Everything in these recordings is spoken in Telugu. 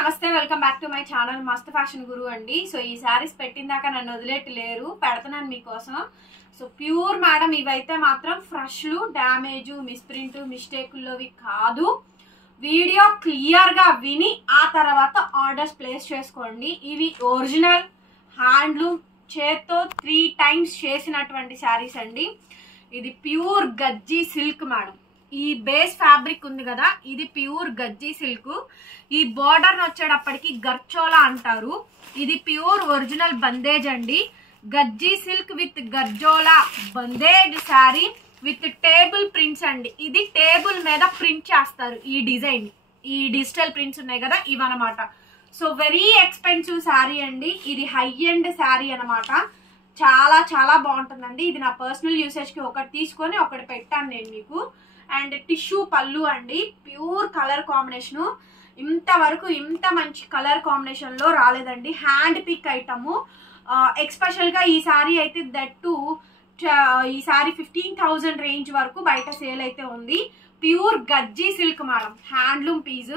నమస్తే welcome back to my channel మస్త్ ఫ్యాషన్ గురు అండి. సో ఈ సారీస్ పెట్టిందాక నన్ను వదిలేట్లేరు, పెడతాను మీకోసం. సో ప్యూర్ మేడం, ఇవైతే మాత్రం ఫ్రెష్లు, డ్యామేజ్, మిస్ప్రింట్, మిస్టేకుల్లోవి కాదు. వీడియో క్లియర్ గా విని ఆ తర్వాత ఆర్డర్స్ ప్లేస్ చేసుకోండి. ఇవి ఒరిజినల్ హ్యాండ్లూమ్, చేత్తో 3 times చేసినటువంటి శారీస్ అండి. ఇది ప్యూర్ గజ్జీ సిల్క్ మేడం. ఈ బేస్ ఫ్యాబ్రిక్ ఉంది కదా, ఇది ప్యూర్ గజ్జీ సిల్క్. ఈ బోర్డర్ వచ్చేటప్పటికి గర్చోలా అంటారు. ఇది ప్యూర్ ఒరిజినల్ బందేజ్ అండి. Gajji silk with gharchola bandhej sari with table prints అండి. ఇది టేబుల్ మీద ప్రింట్ చేస్తారు. ఈ డిజైన్, ఈ డిజిటల్ ప్రింట్స్ ఉన్నాయి కదా, ఇవన్నమాట. సో వెరీ ఎక్స్పెన్సివ్ శారీ అండి. ఇది హై ఎండ్ శారీ అనమాట. చాలా చాలా బాగుంటుందండి. ఇది నా పర్సనల్ యూసేజ్ కి ఒకటి తీసుకొని ఒకటి పెట్టాను నేను మీకు. అండ్ టిష్యూ పళ్ళు అండి, ప్యూర్ కలర్ కాంబినేషన్. ఇంతవరకు ఇంత మంచి కలర్ కాంబినేషన్ లో రాలేదండి. Hand pick item. ఎక్స్పెషల్ గా ఈ సారీ అయితే దట్టు ఈ సారీ 15,000 రేంజ్ వరకు బయట సేల్ అయితే ఉంది. Pure gajji silk madam, handloom piece.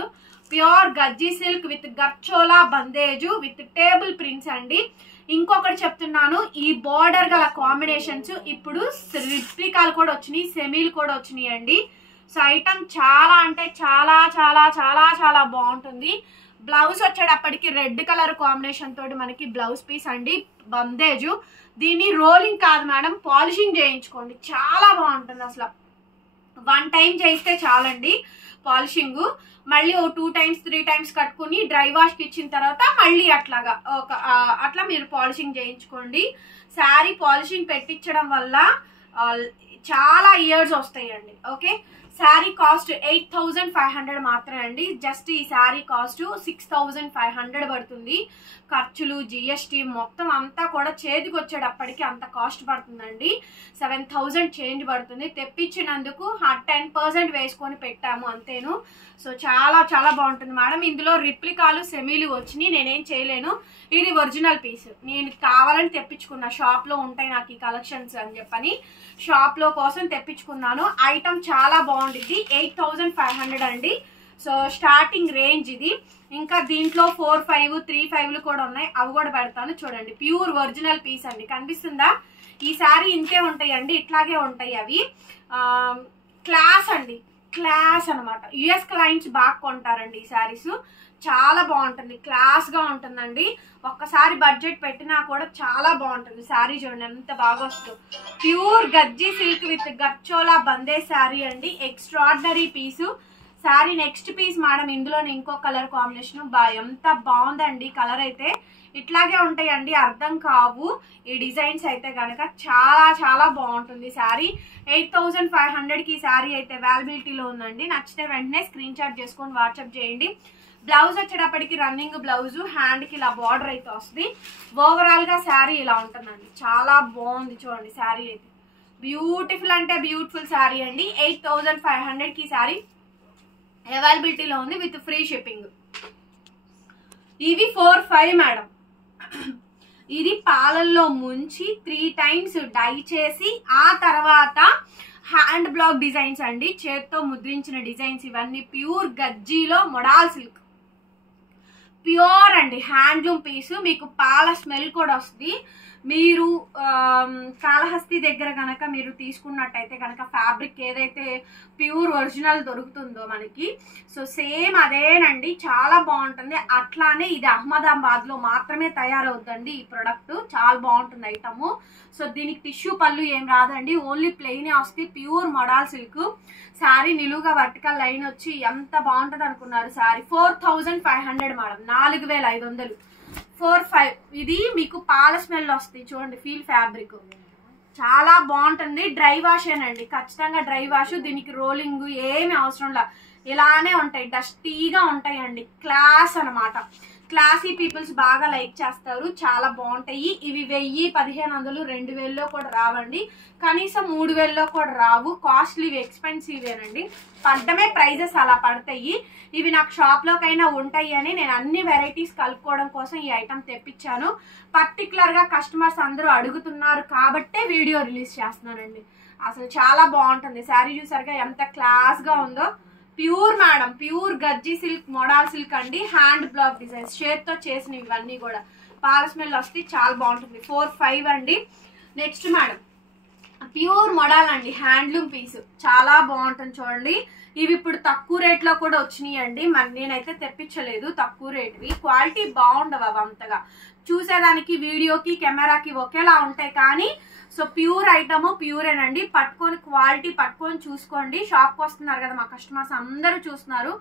Pure gajji silk with gharchola bandhej with table prints అండి. ఇంకొకటి చెప్తున్నాను, ఈ బోర్డర్ గల కాంబినేషన్స్ ఇప్పుడు రిప్లికాలు కూడా వచ్చినాయి, సెమీలు కూడా వచ్చినాయి అండి. సో ఐటమ్ చాలా అంటే చాలా చాలా చాలా చాలా బాగుంటుంది. బ్లౌజ్ వచ్చేటప్పటికి రెడ్ కలర్ కాంబినేషన్ తోటి మనకి బ్లౌజ్ పీస్ అండి, బందేజ్. దీన్ని రోలింగ్ కాదు మేడం, పాలిషింగ్ చేయించుకోండి, చాలా బాగుంటుంది. అసలు 1 time చేయిస్తే చాలండి పాలిషింగ్. మళ్ళీ 2 times 3 times కట్టుకుని డ్రై వాష్ కి ఇచ్చిన తర్వాత మళ్ళీ అట్లాగా అట్లా మీరు పాలిషింగ్ చేయించుకోండి. శారీ పాలిషింగ్ పెట్టించడం వల్ల చాలా ఇయర్స్ వస్తాయండి. ఓకే, శారీ కాస్ట్ 8,500 మాత్రమే అండి. జస్ట్ ఈ శారీ కాస్ట్ 6,500 పడుతుంది. ఖర్చులు, జిఎస్టీ మొత్తం అంతా కూడా చేతికి వచ్చేటప్పటికి అంత కాస్ట్ పడుతుందండి. 7,000 చేంజ్ పడుతుంది. తెప్పించినందుకు 10% వేసుకొని పెట్టాము అంతేను. సో చాలా చాలా బాగుంటుంది మేడం. ఇందులో రిప్లికాలు, సెమీలు వచ్చినాయి, నేనేం చేయలేను. ఇది ఒరిజినల్ పీస్. నేను కావాలని తెప్పించుకున్నా, షాప్ లో ఉంటాయి నాకు ఈ కలెక్షన్స్ అని చెప్పని షాప్ లో కోసం తెప్పించుకున్నాను. ఐటమ్ చాలా బాగుంటుంది. 8,500 అండి. సో స్టార్టింగ్ రేంజ్ ఇది. ఇంకా దీంట్లో 4, 5, 3, 5 కూడా ఉన్నాయి, అవి కూడా పెడతాను చూడండి. ప్యూర్ ఒరిజినల్ పీస్ అండి. కనిపిస్తుందా? ఈ శారీ ఇంతే ఉంటాయండి, ఇట్లాగే ఉంటాయి అవి. క్లాస్ అండి, క్లాస్ అనమాట. యుఎస్ క్లయింట్స్ బాగా కొంటారండి ఈ శారీస్. చాలా బాగుంటుంది, క్లాస్ గా ఉంటుందండి. ఒక్కసారి బడ్జెట్ పెట్టినా కూడా చాలా బాగుంటుంది. శారీ చూడండి ఎంత బాగా వస్తుంది. Pure gajji silk with gharchola bandhej sari అండి. Extraordinary piece. Sari next piece madam, ఇందులోనే ఇంకో కలర్ కాంబినేషన్. ఎంత బాగుందండి. కలర్ అయితే ఇట్లాగే ఉంటాయండి, అర్థం కావు ఈ డిజైన్స్ అయితే కనుక. చాలా చాలా బాగుంటుంది శారీ. 8,500కి శారీ అయితే అవైలబిలిటీలో ఉందండి. నచ్చితే వెంటనే స్క్రీన్ షాట్ చేసుకొని వాట్సాప్ చేయండి. బ్లౌజ్ వచ్చేటప్పటికి రన్నింగ్ బ్లౌజ్, హ్యాండ్ కి ఇలా బార్డర్ అయితే వస్తుంది. ఓవరాల్ గా శారీ ఇలా ఉంటుందండి. చాలా బాగుంది చూడండి. శారీ అయితే బ్యూటిఫుల్ అంటే బ్యూటిఫుల్ శారీ అండి. 8,500కి శారీ అవైలబిలిటీలో ఉంది విత్ ఫ్రీ షిప్పింగ్. ఇవి 4, 5 మేడం. ఇది పాలల్లో ముంచి 3 times డై చేసి ఆ తర్వాత హ్యాండ్ బ్లాక్ డిజైన్స్ అండి, చేత్తో ముద్రించిన డిజైన్స్. ఇవన్నీ ప్యూర్ గజ్జీలో మొడాల్ సిల్క్, ప్యూర్ అండి, హ్యాండ్లూమ్ పీసు. మీకు పాల స్మెల్ కూడా వస్తుంది. మీరు కాళహస్తి దగ్గర కనుక మీరు తీసుకున్నట్టయితే కనుక ఫ్యాబ్రిక్ ఏదైతే ప్యూర్ ఒరిజినల్ దొరుకుతుందో మనకి, సో సేమ్ అదేనండి. చాలా బాగుంటుంది. అట్లానే ఇది అహ్మదాబాద్ లో మాత్రమే తయారవుద్దండి ఈ ప్రొడక్ట్. చాలా బాగుంటుంది ఐటమ్. సో దీనికి టిష్యూ పళ్ళు ఏం రాదండి, ఓన్లీ ప్లెయిన్ వస్తుంది. Pure modal silk. శారీ నిలువుగా వర్టికల్ లైన్ వచ్చి ఎంత బాగుంటుంది అనుకున్నారు. శారీ 4,500 మేడం, 4,500. 4, 5 ఇది మీకు పాల స్మెల్ వస్తుంది చూడండి. ఫీల్ ఫ్యాబ్రిక్ చాలా బాగుంటుంది. డ్రై వాష్ ఏనండి, ఖచ్చితంగా డ్రై వాష్. దీనికి రోలింగ్ ఏమి అవసరం లే, ఇలానే ఉంటాయి, డస్టీగా ఉంటాయండి. క్లాస్ అనమాట. క్లాసీ పీపుల్స్ బాగా లైక్ చేస్తారు. చాలా బాగుంటాయి. ఇవి 1,000, 1,500, 2,000లో కూడా రావండి. కనీసం 3,000లో కూడా రావు. కాస్ట్లీ, ఎక్స్పెన్సివేనండి. పడ్డమే ప్రైజెస్ అలా పడతాయి. ఇవి నాకు షాప్ లోకైనా ఉంటాయి అని నేను అన్ని వెరైటీస్ కలుపుకోవడం కోసం ఈ ఐటమ్ తెప్పించాను. పర్టికులర్ గా కస్టమర్స్ అందరూ అడుగుతున్నారు కాబట్టే వీడియో రిలీజ్ చేస్తున్నానండి. అసలు చాలా బాగుంటుంది. శారీ చూసారుగా ఎంత క్లాస్ గా ఉందో. ప్యూర్ మేడం, ప్యూర్ గజ్జి సిల్క్, మోడల్ సిల్క్ అండి. హ్యాండ్ బ్లాక్ డిజైన్స్ చేతితో చేసిన ఇవన్నీ కూడా పాల స్మెల్ వస్తే చాలా బాగుంటుంది. 4-5 అండి. నెక్స్ట్ మేడం ప్యూర్ మోడల్ అండి, హ్యాండ్లూమ్ పీస్ చాలా బాగుంటుంది చూడండి. ఇవి ఇప్పుడు తక్కువ రేట్ లో కూడా వచ్చినాయి అండి. మరి నేనైతే తెప్పించలేదు తక్కువ రేట్వి. క్వాలిటీ బాగుండవు అవి అంతగా, చూసేదానికి వీడియోకి కెమెరాకి ఒకేలా ఉంటాయి కానీ సో ప్యూర్ ఐటమ్ ప్యూరేనండి. పట్టుకొని క్వాలిటీ పట్టుకొని చూసుకోండి. షాప్కి వస్తున్నారు కదా మా కస్టమర్స్ అందరూ చూస్తున్నారు,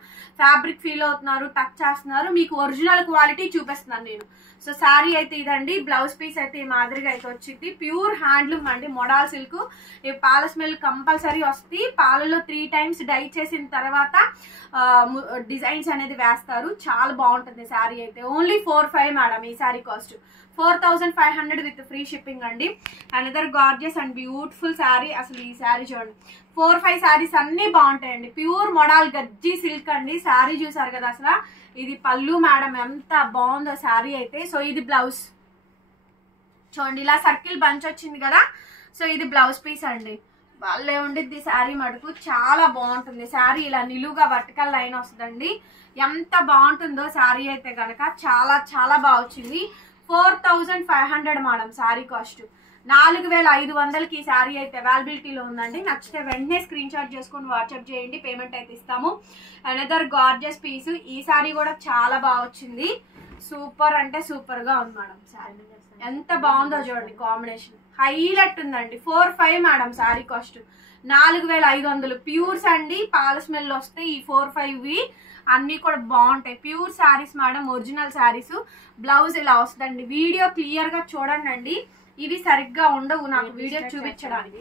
ఫ్యాబ్రిక్ ఫీల్ అవుతున్నారు, టచ్ చేస్తున్నారు, మీకు ఒరిజినల్ క్వాలిటీ చూపిస్తున్నాను నేను. సో శారీ అయితే ఇదండి. బ్లౌజ్ పీస్ అయితే ఈ మాదిరిగా అయితే వచ్చింది. ప్యూర్ హ్యాండ్లూమ్ అండి, మోడల్ సిల్క్. ఈ పాల స్మెల్ కంపల్సరీ వస్తుంది. పాలలో 3 times డై చేసిన తర్వాత డిజైన్స్ అనేది వేస్తారు. చాలా బాగుంటుంది శారీ అయితే. ఓన్లీ 4-5 మేడం ఈ sari cost. 4500 with free shipping అండి. Another gorgeous and beautiful sari. అసలు ఈ శారీ చూడండి, 4-5 శారీస్ అన్ని బాగుంటాయండి. ప్యూర్ మోడల్ గజ్జి సిల్క్ అండి. శారీ చూసారు కదా అసలు. ఇది పళ్ళు మేడం, ఎంత బాగుందో శారీ అయితే. సో ఇది బ్లౌజ్ చూడండి, ఇలా సర్కిల్ బంచ్ వచ్చింది కదా. సో ఇది బ్లౌజ్ పీస్ అండి. వాళ్ళే ఉండిద్ది శారీ మటుకు చాలా బాగుంటుంది. శారీ ఇలా నిలువుగా వర్టికల్ లైన్ వస్తుందండి. ఎంత బాగుంటుందో శారీ అయితే కనుక చాలా చాలా బాగా వచ్చింది. 4500 మేడం శారీ కాస్ట్. 4500కి ఈ శారీ అయితే అవైలబిలిటీలో ఉందండి. నచ్చితే వెంటనే స్క్రీన్ షాట్ చేసుకొని వాట్సాప్ చేయండి, పేమెంట్ అయితే ఇస్తాము. Another gorgeous piece. ఈ శారీ కూడా చాలా బాగా వచ్చింది. సూపర్ అంటే సూపర్ గా ఉంది మేడం శారీ. ఎంత బాగుందో చూడండి, కాంబినేషన్ హైలైట్ ఉందండి. 4-5 మేడం శారీ కాస్ట్. 4500 ప్యూర్స్ అండి. పాల స్మెల్ వస్తే ఈ 4-5వి అన్ని కూడా బాగుంటాయి. Pure saris madam, original saris. Blouse ఇలా వస్తుందండి. వీడియో క్లియర్ గా చూడండి అండి, ఇవి సరిగ్గా ఉండవు నాకు వీడియో చూపించడానికి.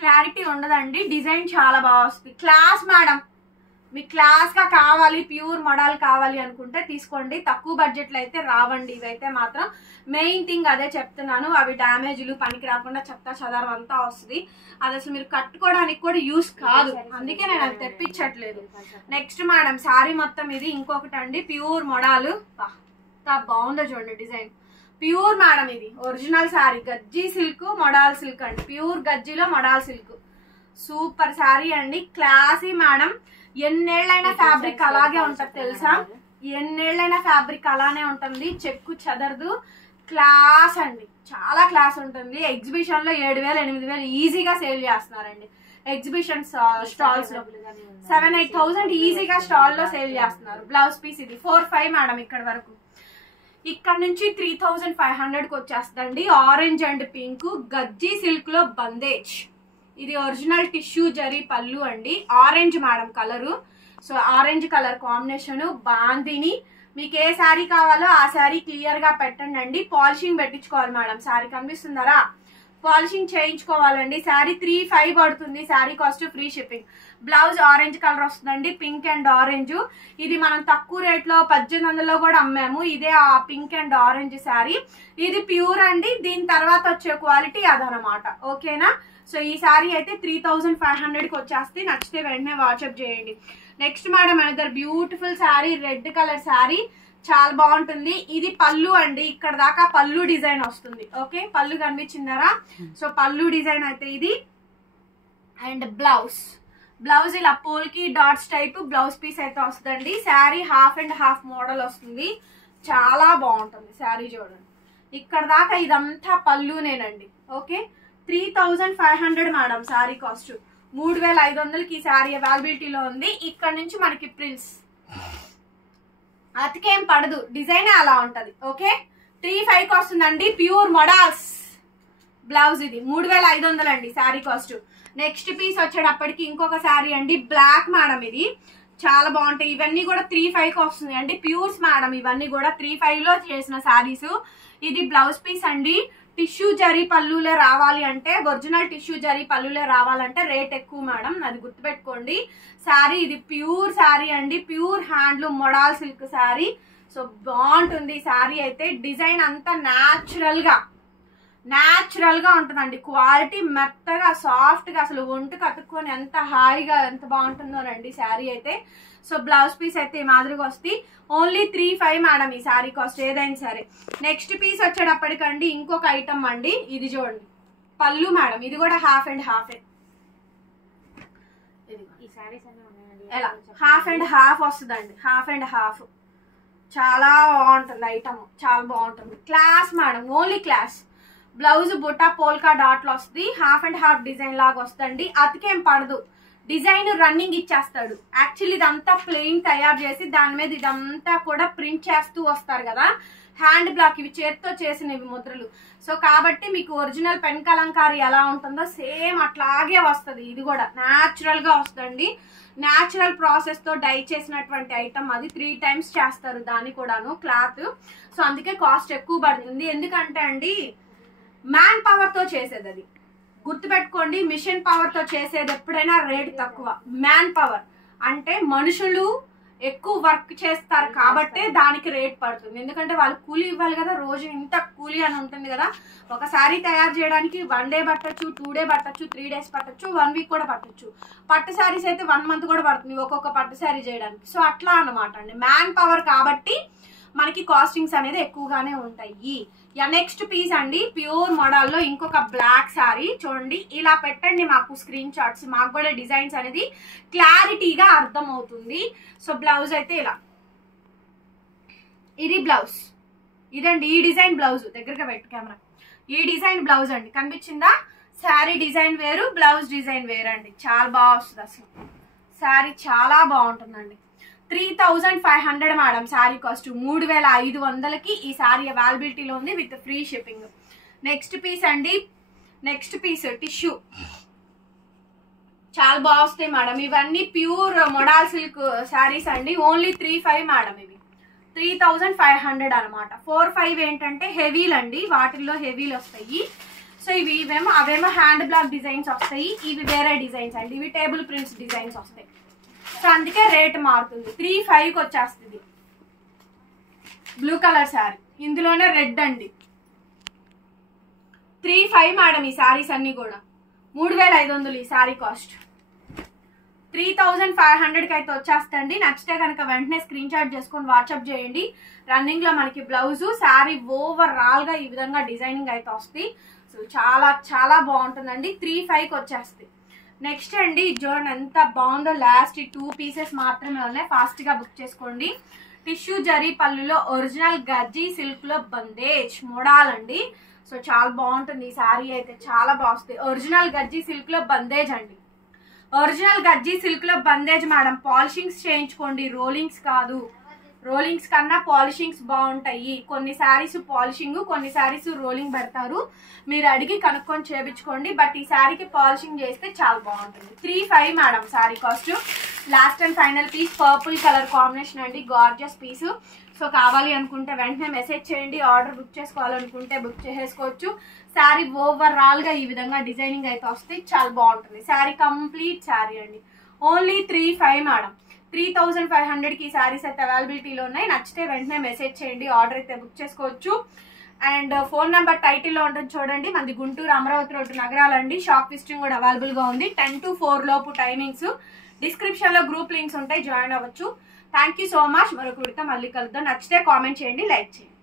క్లారిటీ ఉండదండి. డిజైన్ చాలా బాగా వస్తుంది. క్లాస్ మేడం, మీకు క్లాస్ గా కావాలి, ప్యూర్ మోడల్ కావాలి అనుకుంటే తీసుకోండి. తక్కువ బడ్జెట్ లో అయితే రావండి ఇవైతే మాత్రం. మెయిన్ థింగ్ అదే చెప్తున్నాను, అవి డ్యామేజ్లు పనికి రాకుండా చెత్త చదరం అంతా వస్తుంది. అది అసలు మీరు కట్టుకోవడానికి కూడా యూస్ కాదు, అందుకే నేను అది తెప్పించట్లేదు. నెక్స్ట్ మేడం శారీ మొత్తం ఇది ఇంకొకటి అండి, ప్యూర్ మోడల్. బాగుందో చూడండి డిజైన్. ప్యూర్ మేడం ఇది original sari. Gajji silk, modal silk అండి. ప్యూర్ గజ్జిలో మోడల్ సిల్క్. సూపర్ శారీ అండి, క్లాసీ మేడం. ఎన్నేళ్ళైనా ఫ్యాబ్రిక్ అలాగే ఉంటది తెలుసా, ఎన్నేళ్ళైనా ఫ్యాబ్రిక్ అలానే ఉంటుంది, చెక్కు చెదరదు. క్లాస్ అండి, చాలా క్లాస్ ఉంటుంది. ఎగ్జిబిషన్ లో 7000-8000 ఈజీగా సేల్ చేస్తున్నారండి. ఎగ్జిబిషన్ స్టాల్స్ లో 7-8,000 ఈజీగా స్టాల్ లో సేల్ చేస్తున్నారు. బ్లౌజ్ పీస్ ఇది 4-5 మేడం. ఇక్కడ వరకు ఇక్కడ నుంచి 3500కి వచ్చేస్తుందండి. ఆరెంజ్ అండ్ పింక్ గజ్జి సిల్క్ లో బందేజ్. ఇది ఒరిజినల్ టిష్యూ జరీ పళ్ళు అండి. Orange madam colour. So orange colour combination. Bandhani. మీకు ఏ శారీ కావాలో ఆ శారీ క్లియర్ గా పెట్టండి అండి. పాలిషింగ్ పెట్టించుకోవాలి మేడం. శారీ కనిపిస్తుందరా, పాలిషింగ్ చేయించుకోవాలండి. శారీ 3-5 పడుతుంది. Sari cost free shipping. Blouse orange colour వస్తుందండి, పింక్ అండ్ ఆరెంజ్. ఇది మనం తక్కువ రేట్ లో 1800లో కూడా అమ్మాము. ఇదే ఆ పింక్ అండ్ ఆరెంజ్ శారీ. ఇది ప్యూర్ అండి. దీని తర్వాత వచ్చే క్వాలిటీ అదనమాట. ఓకేనా. సో ఈ శారీ అయితే 3500కి వచ్చేస్తే. నచ్చితే వెంటనే వాట్సాప్ చేయండి. Next madam another beautiful sari, red colour sari. చాలా బాగుంటుంది. ఇది పళ్ళు అండి. ఇక్కడ దాకా పళ్ళు డిజైన్ వస్తుంది. ఓకే, పళ్ళు కనిపించిందరా. సో పళ్ళు డిజైన్ అయితే ఇది. అండ్ బ్లౌజ్ ఇలా polka dots type blouse piece అయితే వస్తుందండి. Sari half and half model వస్తుంది. చాలా బాగుంటుంది శారీ చూడండి. ఇక్కడ దాకా ఇదంతా పళ్ళునేనండి. Okay, 3500 madam sari cost. 3500కి ఈ శారీ అవైలబిలిటీలో ఉంది. ఇక్కడ నుంచి మనకి ప్రిల్స్ అతికేం పడదు, డిజైన్ అలా ఉంటది. ఓకే, 3-5కి వస్తుందండి. Pure models. బ్లౌజ్ ఇది 3500 అండి శారీ కాస్ట్. నెక్స్ట్ పీస్ వచ్చేటప్పటికి ఇంకొక శారీ అండి, బ్లాక్ మేడం. ఇది చాలా బాగుంటాయి. ఇవన్నీ కూడా 3-5కి వస్తుంది అండి. ప్యూర్స్ మేడం, ఇవన్నీ కూడా 3-5లో చేసిన శారీస్. ఇది బ్లౌజ్ పీస్ అండి. టిష్యూ జరీ పళ్ళులే రావాలి అంటే, ఒరిజినల్ టిష్యూ జరీ పళ్ళులే రావాలంటే రేట్ ఎక్కువ మేడం, అది గుర్తుపెట్టుకోండి. శారీ ఇది ప్యూర్ శారీ అండి. Pure handloom model silk sari. So బాగుంటుంది శారీ అయితే. డిజైన్ అంతా న్యాచురల్ గా ఉంటుందండి. క్వాలిటీ మెత్తగా సాఫ్ట్ గా, అసలు ఒంటికి అతుక్కొని ఎంత హాయిగా ఎంత బాగుంటుందోనండి శారీ అయితే. సో బ్లౌజ్ పీస్ అయితే ఈ మాదిరిగా వస్తుంది. ఓన్లీ 3-5 మేడం ఈ శారీ కాస్ట్ ఏదైనా సరే. నెక్స్ట్ పీస్ వచ్చేటప్పటికండి ఇంకొక ఐటమ్ అండి. ఇది చూడండి, పళ్ళు మేడం. ఇది కూడా హాఫ్ అండ్ హాఫే. ఎలా హాఫ్ అండ్ హాఫ్ వస్తుందండి, హాఫ్ అండ్ హాఫ్. చాలా బాగుంటుంది ఐటమ్, చాలా బాగుంటుంది. Class madam, only class. Blouse బుట్టా పోల్కా డాట్లు వస్తుంది, హాఫ్ అండ్ హాఫ్ డిజైన్ లాగా వస్తుంది. అతికేం పడదు, డిజైన్ రన్నింగ్ ఇచ్చేస్తాడు. యాక్చువల్లీ ఇదంతా ప్లెయిన్ తయారు చేసి దాని మీద ఇదంతా కూడా ప్రింట్ చేస్తూ వస్తారు కదా, హ్యాండ్ బ్లాక్. ఇవి చేత్తో చేసినవి ముద్రలు. సో కాబట్టి మీకు ఒరిజినల్ పెన్ కలంకారీ ఎలా ఉంటుందో సేమ్ అట్లాగే వస్తుంది. ఇది కూడా న్యాచురల్ గా వస్తుంది. న్యాచురల్ ప్రాసెస్ తో డై చేసినటువంటి ఐటమ్ అది. 3 times చేస్తారు దాన్ని కూడాను క్లాత్. సో అందుకే కాస్ట్ ఎక్కువ పడుతుంది. ఎందుకంటే అండి మ్యాన్ పవర్ తో చేసేది అది, గుర్తుపెట్టుకోండి. మిషన్ పవర్ తో చేసేది ఎప్పుడైనా రేట్ తక్కువ. మ్యాన్ పవర్ అంటే మనుషులు ఎక్కువ వర్క్ చేస్తారు కాబట్టే దానికి రేట్ పడుతుంది. ఎందుకంటే వాళ్ళు కూలీ ఇవ్వాలి కదా, రోజు ఇంత కూలీ అని ఉంటుంది కదా. ఒక శారీ తయారు చేయడానికి 1 day పట్టచ్చు, 2 days పట్టచ్చు, 3 days పట్టచ్చు, 1 week కూడా పట్టచ్చు. పట్టు శారీస్ అయితే 1 month కూడా పడుతుంది ఒక్కొక్క పట్టు శారీ చేయడానికి. సో అట్లా అన్నమాట అండి, మ్యాన్ పవర్ కాబట్టి మనకి కాస్టింగ్స్ అనేది ఎక్కువగానే ఉంటాయి. నెక్స్ట్ పీస్ అండి, ప్యూర్ మోడల్లో ఇంకొక బ్లాక్ శారీ. చూడండి, ఇలా పెట్టండి మాకు స్క్రీన్ షాట్స్, మాకు కూడా డిజైన్స్ అనేది క్లారిటీగా అర్థం అవుతుంది. సో బ్లౌజ్ అయితే ఇలా, ఇది బ్లౌజ్. ఇదండి ఈ డిజైన్ బ్లౌజ్. దగ్గరగా పెట్టు కెమెరా. ఈ డిజైన్ బ్లౌజ్ అండి, కనిపించిందా? శారీ డిజైన్ వేరు, బ్లౌజ్ డిజైన్ వేరు అండి. చాలా బాగా వస్తుంది అసలు శారీ, చాలా బాగుంటుందండి. 3500 మేడం శారీ కాస్ట్. 3500కి ఈ శారీ అవైలబిలిటీలో ఉంది with free shipping. Next piece అండి, నెక్స్ట్ పీస్ టిష్యూ. చాలా బాగా వస్తాయి మేడం. ఇవన్నీ ప్యూర్ మొడాల్ సిల్క్ శారీస్ అండి. Only 3500 madam. ఇవి 3500 అనమాట. 45 ఏంటంటే హెవీలు అండి, వాటిల్లో హెవీలు వస్తాయి. సో ఇవేమో అవేమో హ్యాండ్ బ్లాక్ డిజైన్స్ వస్తాయి. ఇవి వేరే డిజైన్స్ అండి, ఇవి టేబుల్ ప్రింట్స్ డిజైన్స్ వస్తాయి. సో అందుకే రేట్ మారుతుంది. 3500కి వచ్చేస్తుంది. బ్లూ కలర్ శారీ, ఇందులోనే రెడ్ అండి. 3500 మేడం ఈ శారీస్ అన్ని కూడా. 3500 ఈ శారీ కాస్ట్. 3500కి అయితే వచ్చేస్తండి. నచ్చితే కనుక వెంటనే స్క్రీన్ షాట్ చేసుకొని వాట్సాప్ చేయండి. రన్నింగ్ లో మనకి బ్లౌజ్, శారీ ఓవరాల్ గా ఈ విధంగా డిజైనింగ్ అయితే వస్తుంది. సో చాలా చాలా బాగుంటుందండి. 3500కి వచ్చేస్తుంది. నెక్స్ట్ అండి, చూడండి ఎంత బాగుందో. లాస్ట్ 2 pieces మాత్రమే ఉన్నాయి, ఫాస్ట్ గా బుక్ చేసుకోండి. టిష్యూ జరీ పళ్ళులో ఒరిజినల్ గజ్జీ సిల్క్ లో బందేజ్ మోడల్ అండి. సో చాలా బాగుంటుంది ఈ శారీ అయితే, చాలా బాగుంది. ఒరిజినల్ గజ్జీ సిల్క్ లో బందేజ్ అండి. ఒరిజినల్ గజ్జీ సిల్క్ లో బందేజ్ మేడం. పాలిషింగ్స్ చేయించుకోండి, రోలింగ్స్ కాదు. రోలింగ్స్ కన్నా పాలిషింగ్స్ బాగుంటాయి. కొన్ని శారీస్ పాలిషింగ్, కొన్ని శారీస్ రోలింగ్ పెడతారు. మీరు అడిగి కనుక్కొని చేయించుకోండి. బట్ ఈ శారీకి పాలిషింగ్ చేస్తే చాలా బాగుంటుంది. 3500 madam sari cost. Last and final piece purple colour combination అండి, గార్జియస్ పీస్. సో కావాలి అనుకుంటే వెంటనే మెసేజ్ చేయండి. ఆర్డర్ బుక్ చేసుకోవాలనుకుంటే బుక్ చేసేసుకోవచ్చు. శారీ ఓవరాల్ గా ఈ విధంగా డిజైనింగ్ అయితే వస్తుంది, చాలా బాగుంటుంది. శారీ కంప్లీట్ శారీ అండి. Only 3500 madam. 3500కి ఈ శారీస్ అయితే అవైలబిలిటీలో ఉన్నాయి. నచ్చితే వెంటనే మెసేజ్ చేయండి, ఆర్డర్ అయితే బుక్ చేసుకోవచ్చు. అండ్ ఫోన్ నెంబర్ టైటిల్లో ఉంటుంది చూడండి. మనది గుంటూరు అమరావతి రోడ్డు నగరాలండి. షాప్ విజిటింగ్ కూడా అవైలబుల్ గా ఉంది. 10 to 4 లోపు టైమింగ్స్. డిస్క్రిప్షన్ లో గ్రూప్ లింక్స్ ఉంటాయి, జాయిన్ అవ్వచ్చు. Thank you so much. మరొక విడత మళ్ళీ కలుద్దాం. నచ్చితే కామెంట్ చేయండి, లైక్ చేయండి.